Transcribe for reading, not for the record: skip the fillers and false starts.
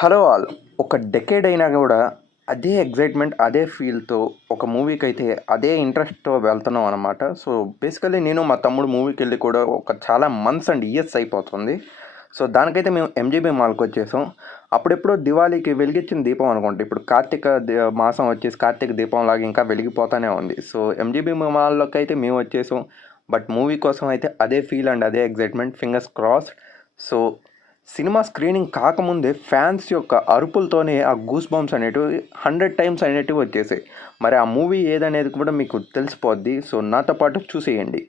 Hello all. ఒక decade అయినా కూడా అదే ఎగ్జైట్మెంట్, అదే ఫీల్‌తో ఒక మూవీకి అయితే అదే ఇంట్రెస్ట్‌తో వెళ్తున్నాం అనమాట. సో, బేసికల్లీ నేను మా తమ్ముడు మూవీకెళ్ళి కూడా ఒక చాలా మంత్స్ అండ్ ఇయర్స్ అయిపోతుంది. సో, దానికైతే మేము ఎంజీబీ మాల్‌కొచ్చేసాం. అప్పుడెప్పుడో దివాళీకి వెలిగించిన దీపం అనుకుంటా. ఇప్పుడు కార్తీక మాసం వచ్చేసి కార్తీక దీపంలాగా ఇంకా వెలిగిపోతానే ఉంది. సో, ఎంజీబీ మాల్‌లోకైతే మేము వచ్చేసాం. బట్ మూవీ కోసం అయితే అదే ఫీల్ అండ్ అదే excitement. Fingers crossed. So, cinema screening కాకముందే ఫ్యాన్స్ యొక్క అరుపులతోనే ఆ గూస్ బంప్స్ అనేటివి 100 టైమ్స్ అనేటివి వచ్చేసాయి. మరి ఆ మూవీ ఏదనేది కూడా మీకు తెలిసిపోద్ది. సో నాతో పాటు చూసేయండి.